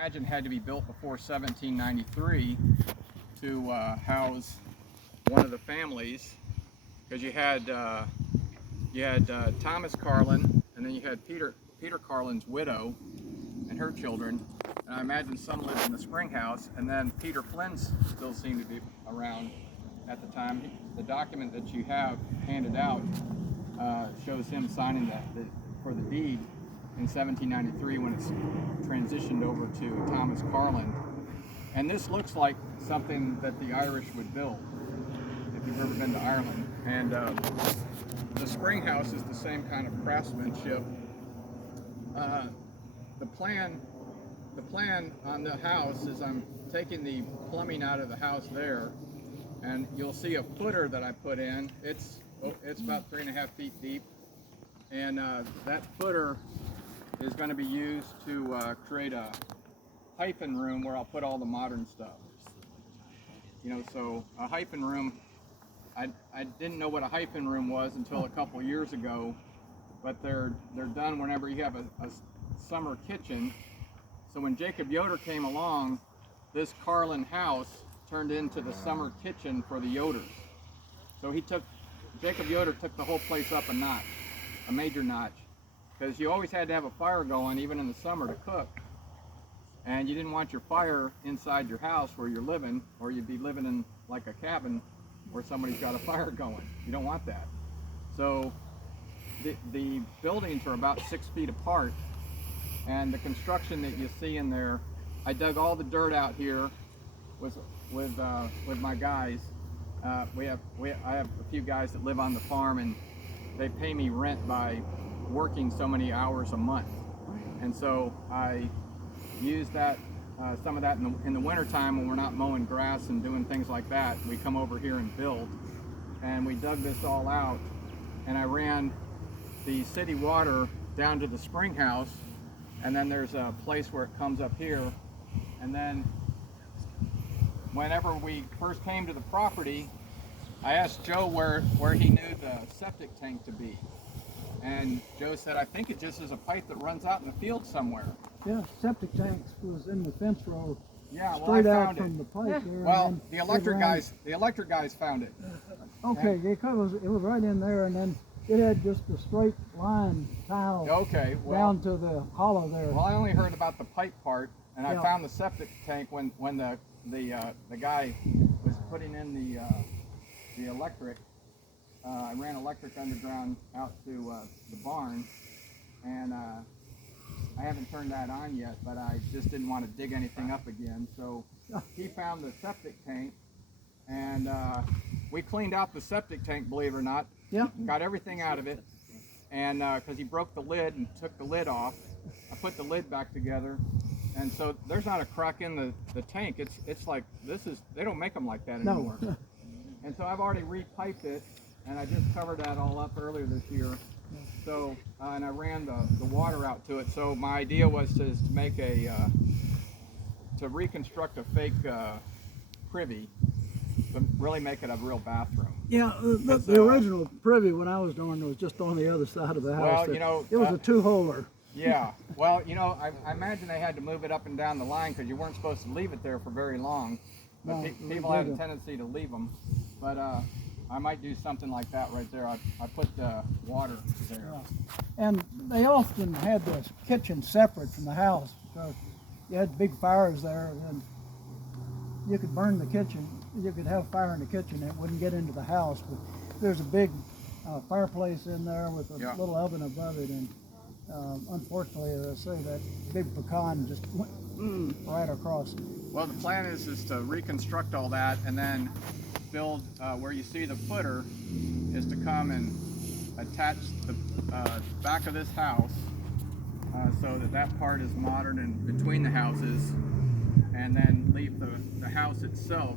Imagine had to be built before 1793 to house one of the families, because you had Thomas Carlin, and then you had Peter Carlin's widow and her children, and I imagine some lived in the spring house, and then Peter Flynn's still seemed to be around at the time. The document that you have handed out shows him signing for the deed in 1793 when it's transitioned over to Thomas Carlin. And this looks like something that the Irish would build, if you've ever been to Ireland. And the spring house is the same kind of craftsmanship. The plan on the house is I'm taking the plumbing out of the house there, and you'll see a footer that I put in. It's about 3.5 feet deep, and that footer is going to be used to create a hyphen room where I'll put all the modern stuff. You know, so a hyphen room, I didn't know what a hyphen room was until a couple years ago, but they're done whenever you have a summer kitchen. So when Jacob Yoder came along, this Carlin house turned into the summer kitchen for the Yoders. So Jacob Yoder took the whole place up a notch, a major notch, because you always had to have a fire going, even in the summer, to cook. And you didn't want your fire inside your house where you're living, or you'd be living in like a cabin where somebody's got a fire going. You don't want that. So the buildings are about 6 feet apart, and the construction that you see in there, I dug all the dirt out here with my guys. I have a few guys that live on the farm, and they pay me rent by working so many hours a month, and so I use that some of that in the winter time when we're not mowing grass and doing things like that. We come over here and build, and we dug this all out, and I ran the city water down to the spring house, and then there's a place where it comes up here. And then whenever we first came to the property, I asked Joe where he knew the septic tank to be. And Joe said, I think it just is a pipe that runs out in the field somewhere. Yeah, septic tanks was in the fence row. Yeah, well, straight I out found from it. the pipe there. Well, the electric guys found it. Okay, it was right in there, and then it had just a straight line tile down to the hollow there. Well, I only heard about the pipe part, and I found the septic tank when the guy was putting in the electric. I ran electric underground out to the barn, and I haven't turned that on yet, but I just didn't want to dig anything up again. So he found the septic tank, and we cleaned out the septic tank, believe it or not. Yeah. Got everything out of it, and because he broke the lid and took the lid off, I put the lid back together, and so there's not a crack in the tank. It's like, they don't make them like that anymore. No. And so I've already repiped it, and I just covered that all up earlier this year. So and I ran the water out to it. So my idea was to make to reconstruct a fake privy, but really make it a real bathroom. Yeah, the original privy when I was doing it was just on the other side of the house. Well, you know, it was a two-holer. Yeah, well, you know, I imagine they had to move it up and down the line because you weren't supposed to leave it there for very long. But No, people have a tendency to leave them. But I might do something like that right there. I put the water there. Yeah. And they often had the kitchen separate from the house, so you had big fires there, and you could burn the kitchen. You could have fire in the kitchen, and it wouldn't get into the house. But there's a big fireplace in there with a little oven above it, and unfortunately, as I say, that big pecan just went right across. Well, the plan is to reconstruct all that, and then build where you see the footer is to come and attach the back of this house so that part is modern and between the houses, and then leave the house itself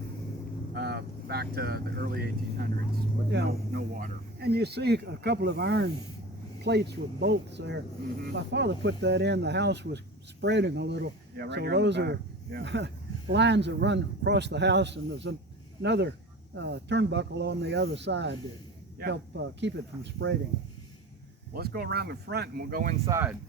back to the early 1800s with no water. And you see a couple of iron plates with bolts there. Mm-hmm. My father put that in. The house was spreading a little, Yeah, right so here those on the are back. lines that run across the house, and there's another turnbuckle on the other side to help keep it from spreading. Let's go around the front and we'll go inside.